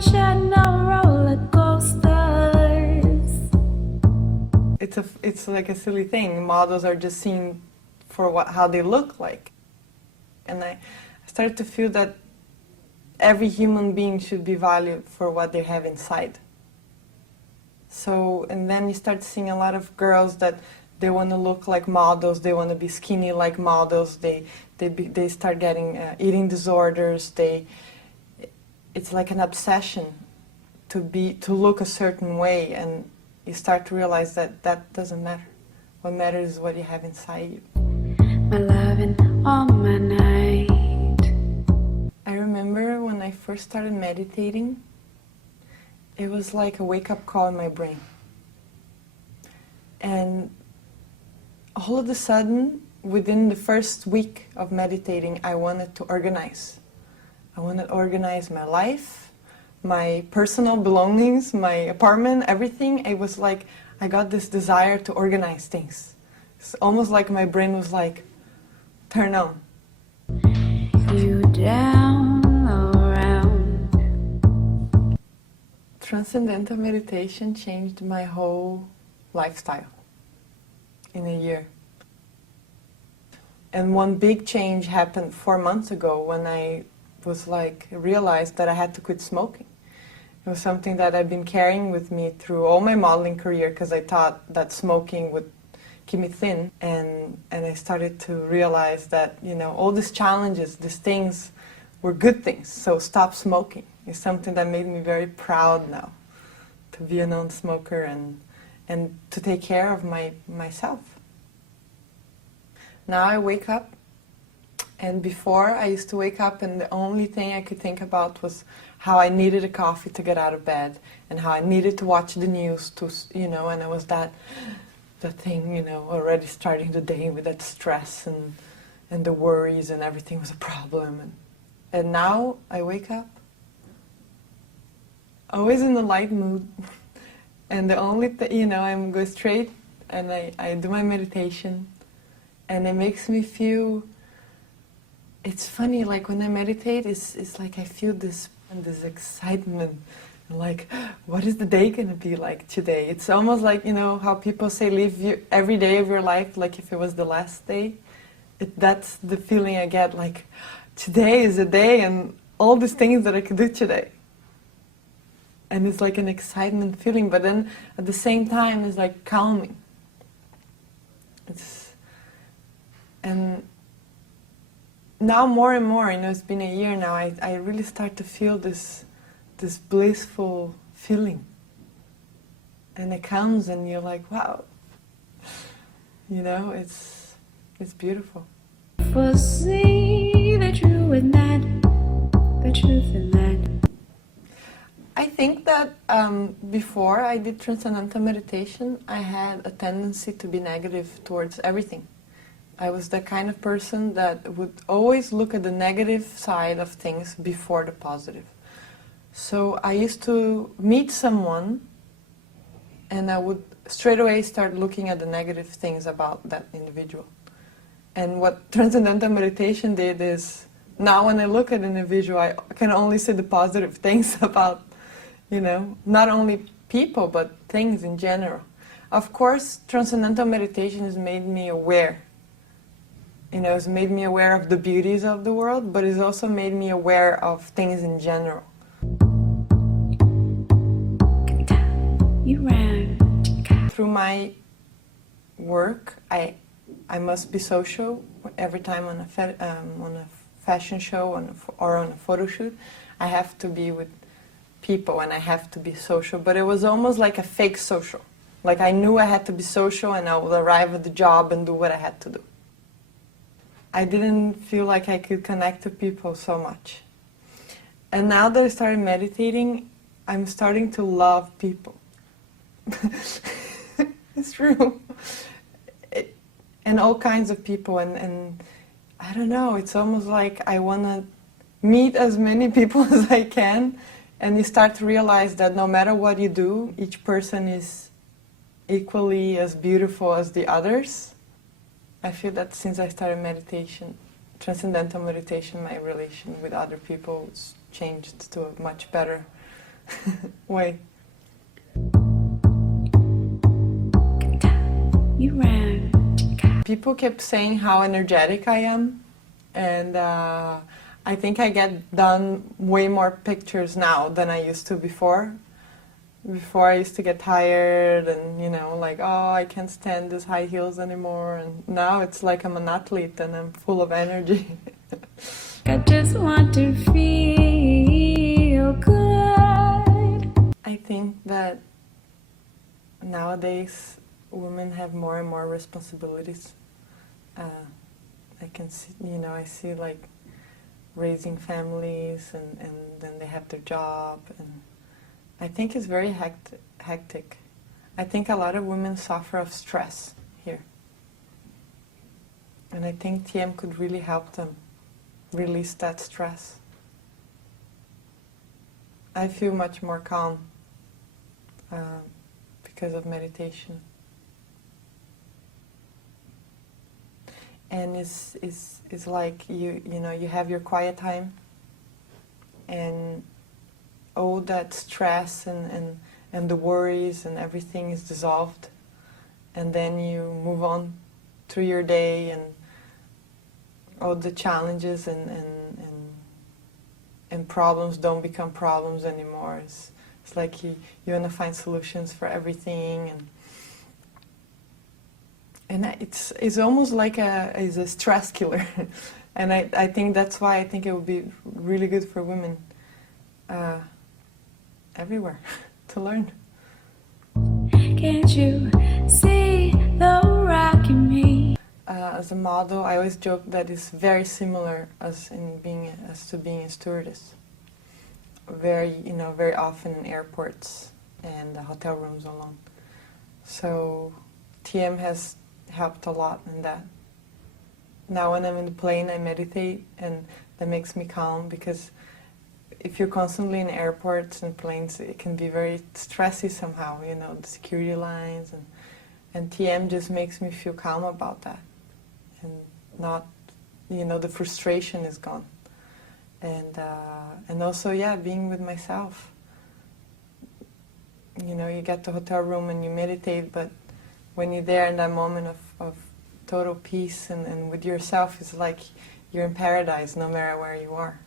ocean of roller coasters. It's like a silly thing. Models are just seen for how they look like. And I started to feel that every human being should be valued for what they have inside. So, and then you start seeing a lot of girls that they want to look like models, they want to be skinny like models, they start getting eating disorders, it's like an obsession to look a certain way, and you start to realize that that doesn't matter. What matters is what you have inside you. My loving all my night. I remember when I first started meditating, it was like a wake-up call in my brain. And all of a sudden, within the first week of meditating, I wanted to organize. I wanted to organize my life, my personal belongings, my apartment, everything. It was like I got this desire to organize things. It's almost like my brain was like, turn on. You down around. Transcendental meditation changed my whole lifestyle in a year. And one big change happened 4 months ago when I was realized that I had to quit smoking. It was something that I've been carrying with me through all my modeling career because I thought that smoking would keep me thin, and I started to realize that, you know, all these challenges, these things were good things. So stop smoking is something that made me very proud now to be a non-smoker and to take care of myself. Now I wake up, and before I used to wake up and the only thing I could think about was how I needed a coffee to get out of bed and how I needed to watch the news to, you know, and I was the thing, you know, already starting the day with that stress and the worries and everything was a problem. And now I wake up, always in a light mood, and the only thing, you know, I go straight and I do my meditation, and it makes me feel, it's funny, like when I meditate, it's like I feel this excitement. Like, what is the day going to be like today? It's almost like, you know, how people say live every day of your life like if it was the last day. That's the feeling I get, like, today is a day and all these things that I could do today. And it's like an excitement feeling, but then at the same time it's like calming. And now more and more, you know, it's been a year now, I really start to feel this blissful feeling, and it comes and you're like, wow, you know, it's beautiful. Foresee the truth in that, the truth in that. I think that before I did transcendental meditation, I had a tendency to be negative towards everything. I was the kind of person that would always look at the negative side of things before the positive. So I used to meet someone and I would straight away start looking at the negative things about that individual. And what transcendental meditation did is, now when I look at an individual, I can only see the positive things about, you know, not only people, but things in general. Of course, transcendental meditation has made me aware. You know, it's made me aware of the beauties of the world, but it's also made me aware of things in general. Through my work, I must be social. Every time on a fashion show or on a photo shoot, I have to be with people and I have to be social. But it was almost like a fake social. Like I knew I had to be social and I would arrive at the job and do what I had to do. I didn't feel like I could connect to people so much. And now that I started meditating, I'm starting to love people. It's true. And all kinds of people, and I don't know, it's almost like I want to meet as many people as I can, and you start to realize that no matter what you do, each person is equally as beautiful as the others. I feel that since I started meditation, transcendental meditation, my relation with other people has changed to a much better way. You ran. People kept saying how energetic I am, and I think I get done way more pictures now than I used to before. Before I used to get tired and, you know, like, oh, I can't stand these high heels anymore. And now it's like I'm an athlete and I'm full of energy. I just want to feel good. I think that nowadays women have more and more responsibilities. I can see, you know, I see like raising families and then they have their job, and I think it's very hectic. I think a lot of women suffer of stress here. And I think TM could really help them release that stress. I feel much more calm because of meditation. And it's like you know, you have your quiet time, and all that stress and the worries and everything is dissolved, and then you move on through your day, and all the challenges and problems don't become problems anymore. It's like you want to find solutions for everything, and it's almost like a stress killer. And I think that's why I think it would be really good for women everywhere to learn. Can't you see the rock in me? As a model, I always joke that it's very similar as to being a stewardess. Very often in airports and hotel rooms alone. So TM has helped a lot in that. Now when I'm in the plane, I meditate, and that makes me calm, because if you're constantly in airports and planes, it can be very stressy somehow, you know, the security lines, and TM just makes me feel calm about that, and not, you know, the frustration is gone, and also, yeah, being with myself. You know, you get to the hotel room and you meditate, but when you're there in that moment of total peace and with yourself, it's like you're in paradise no matter where you are.